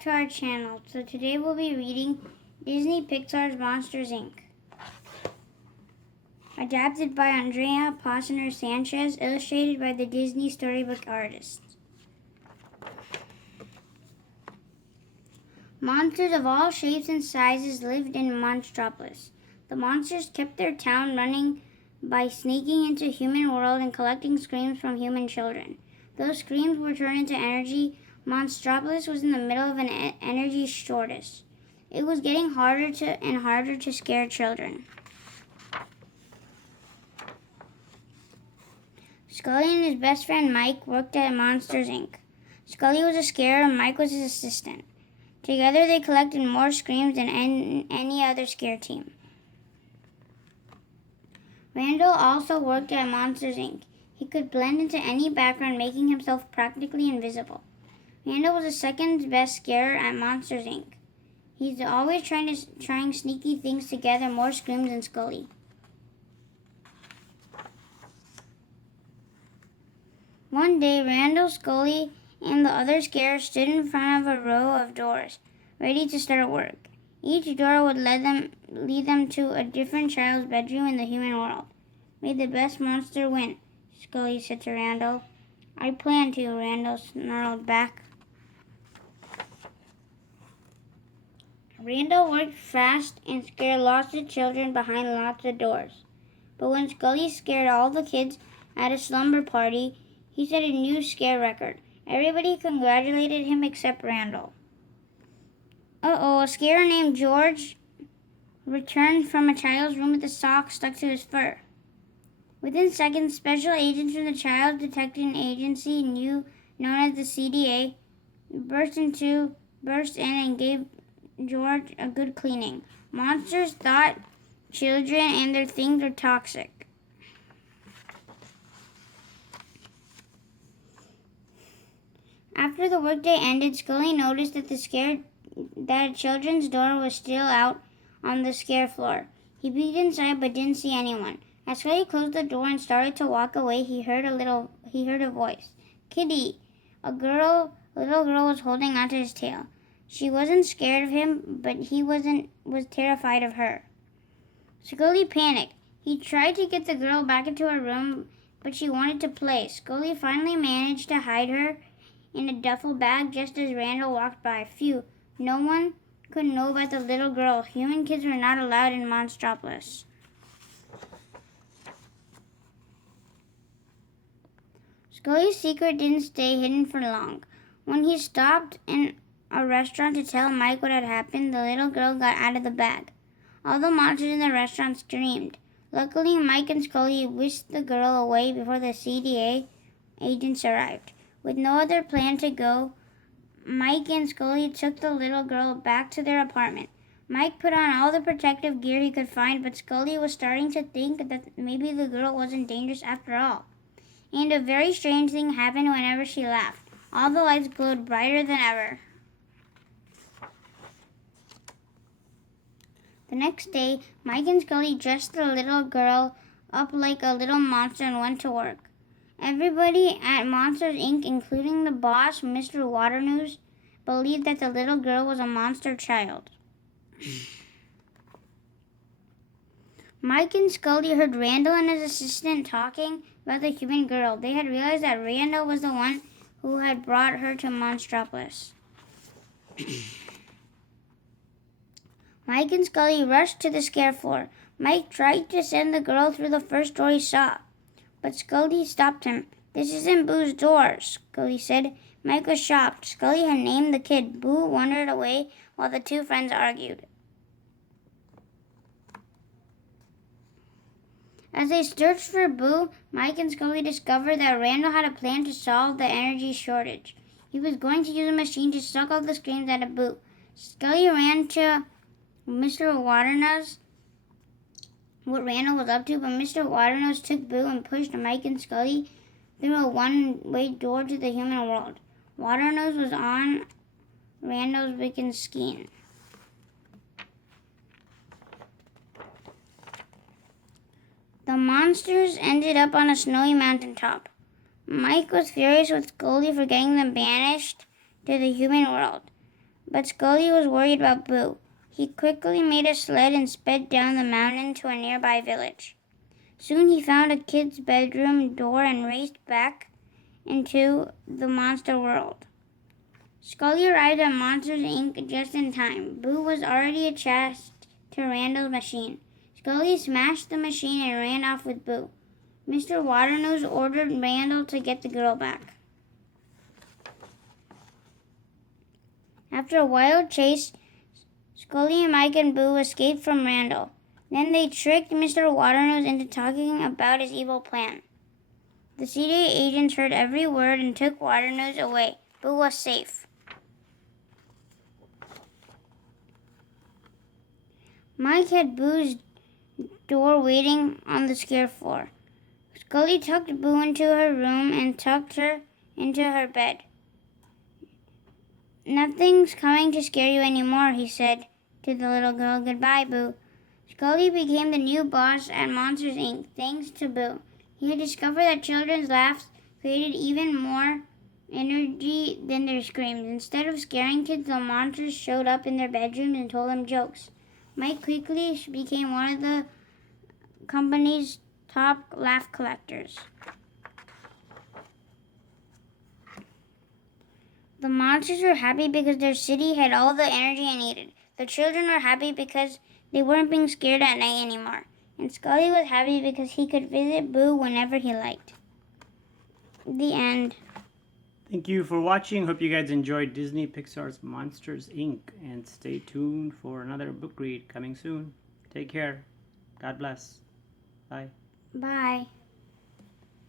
back to our channel. So today we'll be reading Disney Pixar's Monsters, Inc. Adapted by Andrea Posner-Sanchez, illustrated by the Disney Storybook artists. Monsters of all shapes and sizes lived in Monstropolis. The monsters kept their town running by sneaking into human world and collecting screams from human children. Those screams were turned into energy. Monstropolis was in the middle of an energy shortage. It was getting harder to scare children. Scully and his best friend Mike worked at Monsters, Inc. Scully was a scarer and Mike was his assistant. Together they collected more screams than any other scare team. Randall also worked at Monsters, Inc. He could blend into any background, making himself practically invisible. Randall was the second best scarer at Monsters, Inc. He's always trying sneaky things to gather more screams than Scully. One day, Randall, Scully, and the other scarers stood in front of a row of doors, ready to start work. Each door would lead them to a different child's bedroom in the human world. May the best monster win, Scully said to Randall. I plan to, Randall snarled back. Randall worked fast and scared lots of children behind lots of doors. But when Scully scared all the kids at a slumber party, he set a new scare record. Everybody congratulated him except Randall. A scarer named George returned from a child's room with a sock stuck to his fur. Within seconds, special agents from the Child Detection Agency, known as the CDA, burst in and gave George a good cleaning. Monsters thought children and their things were toxic. After the workday ended, Scully noticed that a children's door was still out on the scare floor. He peeked inside but didn't see anyone. As Scully closed the door and started to walk away, he heard a voice. Kitty! A little girl was holding onto his tail. She wasn't scared of him, but he was terrified of her. Scully panicked. He tried to get the girl back into her room, but she wanted to play. Scully finally managed to hide her in a duffel bag just as Randall walked by. Phew, no one could know about the little girl. Human kids were not allowed in Monstropolis. Scully's secret didn't stay hidden for long. When he stopped in a restaurant to tell Mike what had happened, the little girl got out of the bag. All the monsters in the restaurant screamed. Luckily, Mike and Scully whisked the girl away before the CDA agents arrived. With no other plan to go, Mike and Scully took the little girl back to their apartment. Mike put on all the protective gear he could find, but Scully was starting to think that maybe the girl wasn't dangerous after all. And a very strange thing happened whenever she laughed. All the lights glowed brighter than ever. The next day, Mike and Scully dressed the little girl up like a little monster and went to work. Everybody at Monsters, Inc., including the boss, Mr. Waternose, believed that the little girl was a monster child. Mike and Scully heard Randall and his assistant talking about the human girl. They had realized that Randall was the one who had brought her to Monstropolis. Mike and Scully rushed to the scare floor. Mike tried to send the girl through the first door he saw, but Scully stopped him. This isn't Boo's door, Scully said. Mike was shocked. Scully had named the kid. Boo wandered away while the two friends argued. As they searched for Boo, Mike and Scully discovered that Randall had a plan to solve the energy shortage. He was going to use a machine to suck all the screams out of Boo. Scully ran to Mr. Waternose what Randall was up to, but Mr. Waternose took Boo and pushed Mike and Scully through a one-way door to the human world. Waternose was on Randall's wicked scheme. The monsters ended up on a snowy mountaintop. Mike was furious with Scully for getting them banished to the human world. but Scully was worried about Boo. He quickly made a sled and sped down the mountain to a nearby village. Soon he found a kid's bedroom door and raced back into the monster world. Scully arrived at Monsters, Inc. just in time. Boo was already attached to Randall's machine. Scully smashed the machine and ran off with Boo. Mr. Waternose ordered Randall to get the girl back. After a wild chase, Scully and Mike and Boo escaped from Randall. Then they tricked Mr. Waternose into talking about his evil plan. The CDA agents heard every word and took Waternose away. Boo was safe. Mike had Boo's door waiting on the scare floor. Scully tucked Boo into her room and tucked her into her bed. "Nothing's coming to scare you anymore," he said to the little girl. "Goodbye, Boo." Scully became the new boss at Monsters, Inc. thanks to Boo. He had discovered that children's laughs created even more energy than their screams. Instead of scaring kids, the monsters showed up in their bedrooms and told them jokes. Mike quickly became one of the company's top laugh collectors. The monsters were happy because their city had all the energy it needed. The children were happy because they weren't being scared at night anymore. And Scully was happy because he could visit Boo whenever he liked. The end. Thank you for watching. Hope you guys enjoyed Disney Pixar's Monsters, Inc. And stay tuned for another book read coming soon. Take care. God bless. Bye. Bye.